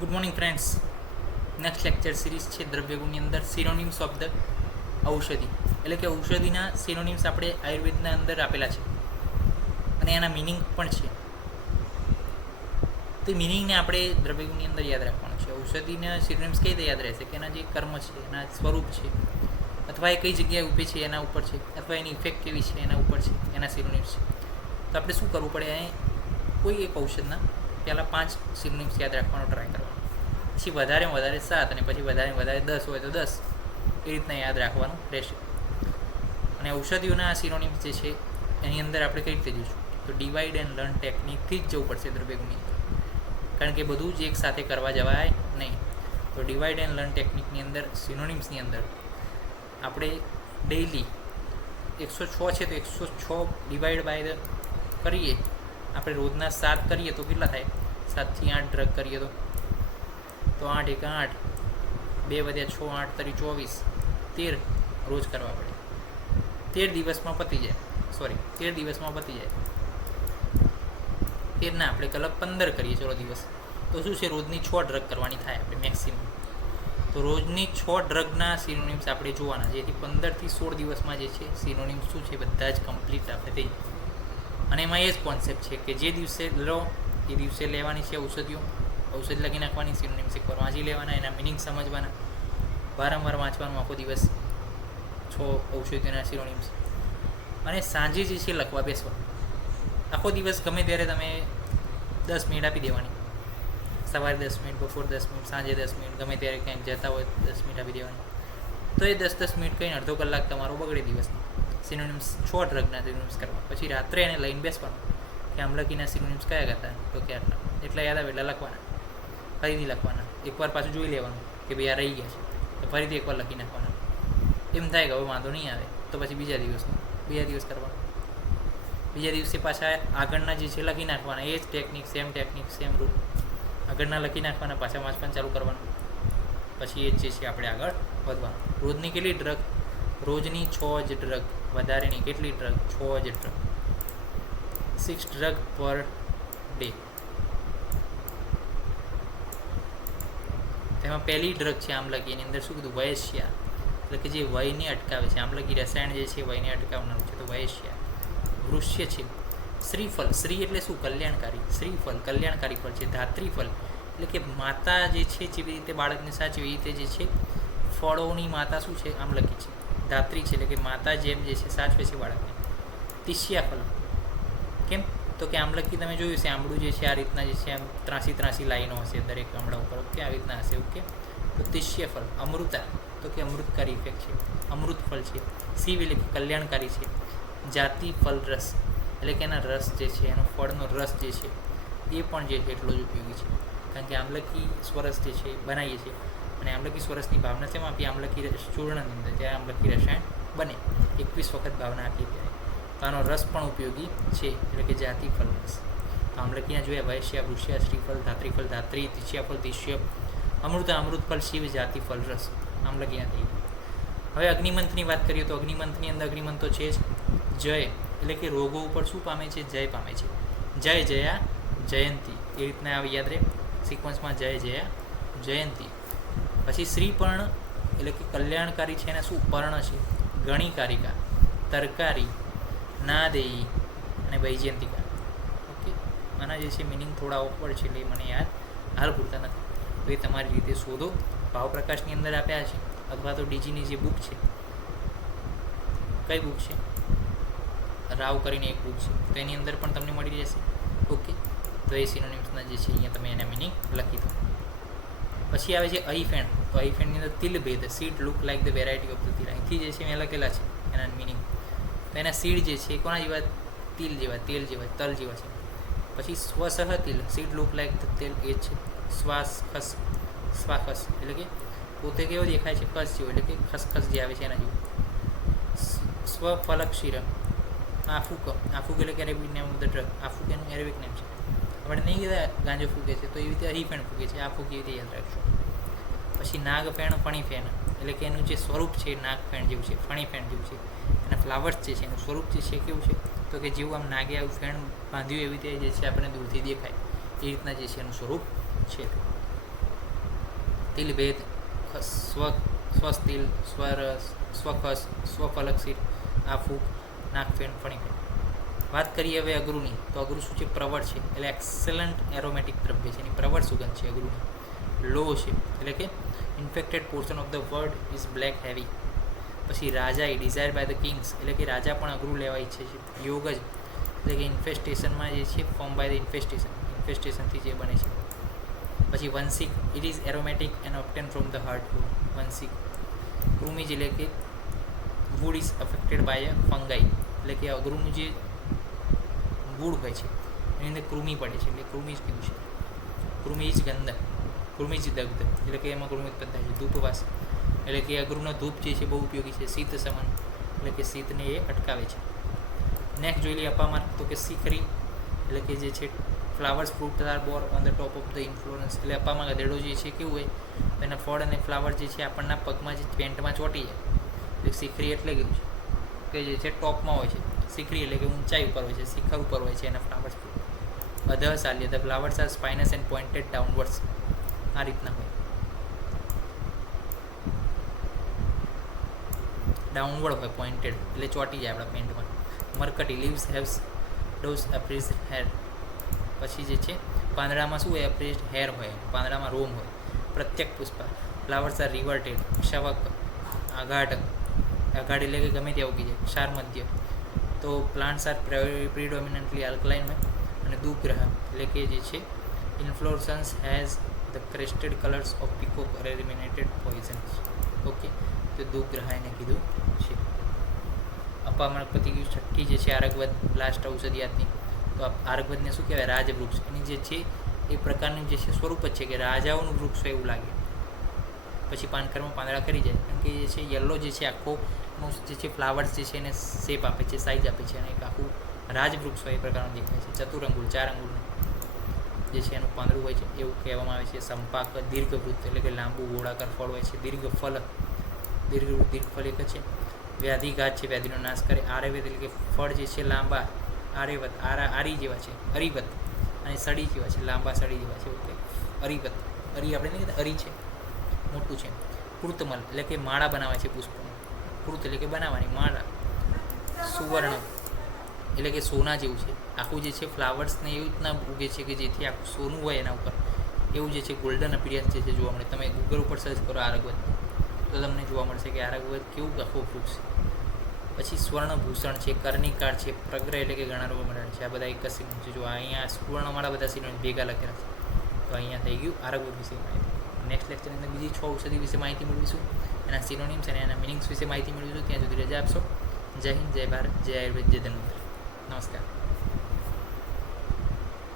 Good morning friends. Next lecture series છે દ્રવ્યગુણની અંદર synonyms of the ઔષધિ, એટલે કે ઔષધિના સિનોનિમ્સ આપણે આયુર્વેદના અંદર આપેલા છે અને એના મિનિંગ પણ છે. તે મિનિંગને આપણે દ્રવ્યગુણની અંદર યાદ રાખવાનું છે. ઔષધિના સિનોનિમ્સ કઈ રીતે યાદ રહેશે કે એના જે કર્મ છે, એના સ્વરૂપ છે, અથવા એ કઈ જગ્યાએ ઊભી છે એના ઉપર છે, અથવા એની ઇફેક્ટ કેવી છે એના ઉપર છે, એના સિનોનિમ્સ છે. તો આપણે શું કરવું પડે, કોઈ એક ઔષધના પહેલાં 5 સિનોનિમ્સ યાદ રાખવાનો ટ્રાય કરવાનો, પછી વધારેમાં વધારે 7 અને પછી વધારેમાં વધારે 10 હોય તો 10, એ રીતના યાદ રાખવાનું રહેશે. અને ઔષધિઓના સિનોનિમ્સ જે છે એની અંદર આપણે કઈ રીતે જઈશું, તો ડિવાઈડ એન્ડ લર્ન ટેકનિકથી જ જવું પડશે દ્રવ્યગુણની અંદર, કારણ કે બધું જ એક સાથે કરવા જવાય નહીં. તો ડિવાઈડ એન્ડ લર્ન ટેકનિકની અંદર સિનોનિમ્સની અંદર આપણે ડેઇલી 106 છે તો 106 ડિવાઈડ બાય કરીએ, આપણે રોજના 7 કરીએ તો કેટલા થાય, 7 થી 8 ડ્રગ કરીએ તો 8 × 8, 2 વધ્યા 6, 8 તરી 24, 13 રોજ કરવા પડે. 13 દિવસમાં પતી જાય. 13 દિવસમાં પતી જાય. 13 ના આપણે કલબ 15 કરીએ ચલો દિવસ, તો શું છે, રોજની 6 ડ્રગ કરવાની થાય આપણે મેક્સિમમ. તો રોજની 6 ડ્રગના સિનોનિમ્સ આપણે જોવાના, જેથી 15 થી 16 દિવસમાં જે છે સિનોનિમ્સ શું છે બધા જ કમ્પ્લીટ આપણે થઈ. અને એમાં એ જ કોન્સેપ્ટ છે કે જે દિવસે લો એ દિવસે લેવાની છે ઔષધિઓ, ઔષધ લખી નાખવાની, સિનોનિમ્સ એકવાર વાંચી લેવાના, એના મિનિંગ સમજવાના, વારંવાર વાંચવાનું આખો દિવસ 6 ઔષધિઓના સિનોનિમ્સ, અને સાંજે જે છે લખવા બેસવા. આખો દિવસ ગમે ત્યારે તમે 10 મિનિટ આપી દેવાની, સવારે 10 મિનિટ, બપોર 10 મિનિટ, સાંજે 10 મિનિટ, ગમે ત્યારે ક્યાંક જતા હોય 10 મિનિટ આપી દેવાની. તો એ 10-10 મિનિટ કહીને અડધો કલાક તમારો બગડે દિવસનો. સિનોનિમ્સ 6 ડ્રગના સિનોનિમ્સ કરવા, પછી રાત્રે એને લઈને બેસવાનું કે આમલકીના સિનોનિમ્સ કયા હતા, તો કે આટલા, એટલા યાદ આવે એટલા લખવાના, ફરીથી લખવાના, એકવાર પાછું જોઈ લેવાનું કે ભાઈ આ રહી ગયા છે તો ફરીથી એકવાર લખી નાખવાના. એમ થાય કે હવે વાંધો નહીં આવે તો પછી બીજા દિવસ કરવાનું, બીજા દિવસે પાછા આગળના જે છે લખી નાખવાના, એ જ ટેકનિક, સેમ રૂલ, આગળના લખી નાખવાના, પાછા વાંચવાનું ચાલુ કરવાનું, પછી એ જ જે છે આપણે આગળ વધવાનું. રોજની કેટલી ડ્રગ, રોજની 6 જ ડ્રગ, વધારે નહીં. કેટલી ડ્રગ, 6 જ ડ્રગ, 6 ડ્રગ પર ડે. તેમાં પહેલી ડ્રગ છે આમલકી, એની અંદર શું કીધું, વયસ્યા, એટલે કે જે વયને અટકાવે છે. આમલકી રસાયણ જે છે વયને અટકાવનારું છે, તો વયસ્યા. વૃષ્ય છે. શ્રીફળ, શ્રી એટલે શું, કલ્યાણકારી, શ્રીફળ કલ્યાણકારી ફળ છે. ધાત્રીફળ એટલે કે માતા જે છે જેવી રીતે બાળકને સાચવી એવી રીતે જે છે ફળોની માતા શું છે, આમલકી છે. ધાત્રી છે એટલે કે માતા જેમ જે છે સાચવે છે બાળકને. તિસ્યા ફળ, કેમ, તો કે આમલકી તમે જોયું છે, આંબળું જે છે આ રીતના જે છે આમ ત્રાસી લાઈનો હશે દરેક આંબળા ઉપર, ઓકે, આવી રીતના હશે, ઓકે. તો તિસ્ય ફળ. અમૃતા, તો કે અમૃતકારી ઇફેક્ટ છે, અમૃત ફળ છે. શિવ એટલે કે કલ્યાણકારી છે. જાતિ ફળ રસ, એટલે કે એના રસ જે છે, એનો ફળનો રસ જે છે એ પણ જે છે એટલો જ ઉપયોગી છે, કારણ કે આમલકી સ્વરસ જે છે બનાવીએ છીએ, અને આમલકી સ્વરસની ભાવના શેમાં આપી, આમલકી ચૂર્ણની અંદર, ત્યારે આમલકી રસાયણ બને 21 વખત ભાવના આપી ત્યારે, તો આનો રસ પણ ઉપયોગી છે, એટલે કે જાતિ ફળ રસ. તો આમલકીના જોયા વૈશ્યા, વૃષ્યા, શ્રીફળ, ધાત્રીફળ, ધાત્રી, તિસ્યાફળ, તિસ્ય, અમૃત ફળ, શિવ, જાતિ ફળ રસ, આમલકીના થઈ. હવે અગ્નિમંથની વાત કરીએ તો અગ્નિમંથની અંદર અગ્નિમંથ તો છે જ. જય એટલે કે રોગો ઉપર શું પામે છે, જય પામે છે. જય જયા જયંતી, એ રીતના આવે, યાદ રહે સિક્વન્સમાં, જય જયા જયંતી. પછી શ્રીપર્ણ એટલે કે કલ્યાણકારી છે, એના શું પર્ણ છે, ગણિકારિકા, તરકારી, નાદેયી અને વૈજયંતિકા, ઓકે. આના જે છે મિનિંગ થોડા ઓકવર્ડ છે એટલે મને યાદ હાલ પૂરતા નથી, તો એ તમારી રીતે શોધો. ભાવપ્રકાશની અંદર આપ્યા છે, અથવા તો ડીજીની જે બુક છે, કઈ બુક છે, રાવ કરીને એક બુક છે, તો એની અંદર પણ તમને મળી જશે, ઓકે. તો એ સિનોનિમ્સના જે છે અહીંયા તમે એના મિનિંગ લખી દો. પછી આવે છે અહીફેણ. તો અહીફેણની અંદર તિલભેદ, seed look like the variety of the til, અહીંથી જે છે મેં લખેલા છે એના મિનિંગ. તો એના સીડ જે છે કોના જેવા, તિલ જેવા, તેલ જેવા, તલ જેવા છે. પછી સ્વસહ તિલ, સીડ લુક લાઈક ધ તેલ, એ છે. સ્વાખસ એટલે કે પોતે કેવો દેખાય છે, ખસ જેવો, એટલે કે ખસખસ જે આવે છે એના જેવું. સ્વફલક શિર, આફૂક એટલે કે Arabic name of the drug, આફૂક એનું એરેબિક નેમ છે. આપણે નહીં કહેતા ગાંજો ફૂગે છે, તો એવી રીતે અહીફેણ ફૂગે છે, આફૂક એવી રીતે યાદ રાખજો. પછી નાગફેણ, ફણીફેણ, એટલે કે એનું જે સ્વરૂપ છે નાગફેણ જેવું છે, ફણીફેણ જેવું છે. એના ફ્લાવર્સ જે છે એનું સ્વરૂપ જે છે કેવું છે, તો કે જેવું આમ નાગે આવું ફેણ બાંધ્યું એવી રીતે જે છે આપણે દૂરથી દેખાય, એ રીતના જે છે એનું સ્વરૂપ છે. તિલભેદ, સ્વસ્તિલ, સ્વરસ, સ્વખસ, સ્વફલક્ષિર, આ ફૂગ, નાગફેણ, ફણીફેણ. વાત કરીએ હવે અગરુની, તો અગરુ શું છે? પ્રવર છે, એટલે એક્સેલન્ટ એરોમેટિક દ્રવ્ય છે, એની પ્રવર સુગંધ છે અગરુની. લો છે, એટલે કે infected portion of the word is black heavy. પછી રાજાઈ, ડિઝાયર બાય ધ કિંગ્સ, એટલે કે રાજા પણ અગરું લેવા ઈચ્છે છે. યોગ જ, એટલે કે ઇન્ફેસ્ટેશનમાં જે છે, ફોર્મ બાય ધ ઇન્ફેસ્ટેશનથી જે બને છે. પછી વંશિક, it is aromatic and obtain from the heartwood. વંશિક. કૃમિજ, એટલે કે wood is affected by a fungi, એટલે કે અગરુનું જે વુડ હોય છે એની અંદર કૃમિ પડે છે, એટલે કૃમિજ કીધું છે. કૃમિજ ગંધ, કૃમિજ દગ્ધ, એટલે કે એમાં કૃમિ ઉત્પન્ન થાય છે. ધૂપવાસ, એટલે કે અગરુનો ધૂપ જે છે બહુ ઉપયોગી છે. શીત સમન, એટલે કે શીતને એ અટકાવે છે. નેક્સ્ટ જોઈ લઈએ અપામાર્ક, તો કે શિખરી, એટલે કે જે છે flowers fruit are borne on the top of the inflorescence, એટલે અપામાં ગધેડો જે છે કેવું હોય, એના ફળ અને ફ્લાવર જે છે આપણના પગમાં જે પેન્ટમાં ચોંટી જાય, એટલે શિખરી એટલે કીધું છે કે જે છે ટોપમાં હોય છે. શિખરી એટલે કે ઊંચાઈ ઉપર હોય છે, શિખર ઉપર હોય છે એના ફ્લાવર્સ. અધઃશાલ્ય, the flowers are spinous and pointed downwards, આ રીતના હોય, ડાઉનવર્ડ હોય, પોઇન્ટેડ એટલે ચોંટી જાય આપણા પેન્ટમાં. મરકટી, લીવ્સ હેવ્સ ડોઝ અપ્રેઝડ હેર, પછી જે છે પાંદડામાં શું હોય? અપ્રેઝડ હેર હોય, પાંદડામાં રોમ હોય. પ્રત્યેક પુષ્પા, ફ્લાવર્સ આર રિવર્ટેડ. ક્ષવક, આઘાટ, આઘાટ એટલે કે ગમે ત્યાં ઉગી જાય. ક્ષાર મધ્ય, તો પ્લાન્ટ્સ આર પ્રિડોમિનન્ટલી આલ્કલાઇન હોય. અને દુગ્રહ, એટલે કે જે છે inflorescence has the crested colours of peacock ruminated poisons. Okay, તો દુગ્રહ એને કીધું છે. અપામાર્ક પતિ ગયું. છઠ્ઠી જે છે આરગવદ, લાસ્ટ ઔષધિયાતની, તો આરગવદને શું કહેવાય? રાજવૃક્ષ. એની જે છે એ પ્રકારનું જે છે સ્વરૂપ જ છે કે રાજાઓનું વૃક્ષ હોય એવું લાગે. પછી પાનખરમાં પાંદડા કરી જાય, કારણ કે જે છે યલો જે છે આખો જે છે ફ્લાવર્સ જે છે એને શેપ આપે છે, સાઇઝ આપે છે, અને એક આખું રાજવૃક્ષ હોય એ પ્રકારનું દેખાય છે. ચતુરંગુલ, 4 અંગુલનું જે છે એનું પાંદડું હોય છે એવું કહેવામાં આવે છે. સંપાક, દીર્ઘવૃત્ત, એટલે કે લાંબુ ગોળાકાર ફળ હોય છે. દીર્ઘફલ, દીર્ઘફલ એક જ છે. વ્યાધિઘાત છે, વ્યાધિનો નાશ કરે. આર્યવત, એટલે કે ફળ જે છે લાંબા, આર્યવત, આરી જેવા છે. અરિવત, અને સળી જેવા છે, લાંબા સળી જેવા છે. ઓકે, અરિવત, અરી આપણે નહીં કહેતા, અરી છે, મોટું છે. કૃતમલ, એટલે કે માળા બનાવે છે પુષ્પની. કૃત એટલે કે બનાવવાની, માળા. સુવર્ણ, એટલે કે સોના જેવું છે. આખું જે છે ફ્લાવર્સને એવી રીતના ઉગે છે કે જેથી આખું સોનું હોય એના ઉપર, એવું જે છે ગોલ્ડન અપિયરન્સ જે છે જોવા મળે. તમે ગૂગલ ઉપર સર્ચ કરો આરગવદ, તો તમને જોવા મળશે કે આરગવદ કેવું આખું વૃક્ષ છે. પછી સ્વર્ણભૂષણ છે, કર્ણિકાર છે, પ્રગ્રહ એટલે કે ઘણા રોગ મટાડે છે. આ બધા એક જ સિનોનિમ છે. જો અહીંયા સુવર્ણવાળા બધા સિનોનિમ ભેગા લખેલા છે, તો અહીંયા થઈ ગયું આરગવદ વિશે માહિતી. નેક્સ્ટ લેક્ચરની અંદર બીજી 6 ઔષધિ વિશે માહિતી મેળવીશું, એના સિનોનિમ્સ અને એના મિનિંગ્સ વિશે માહિતી મેળવીશું. ત્યાં સુધી રજા આપશો. જય હિન્દ, જય ભારત, જય આયુર્વેદ, જય ધન્વંતરી. નમસ્કાર.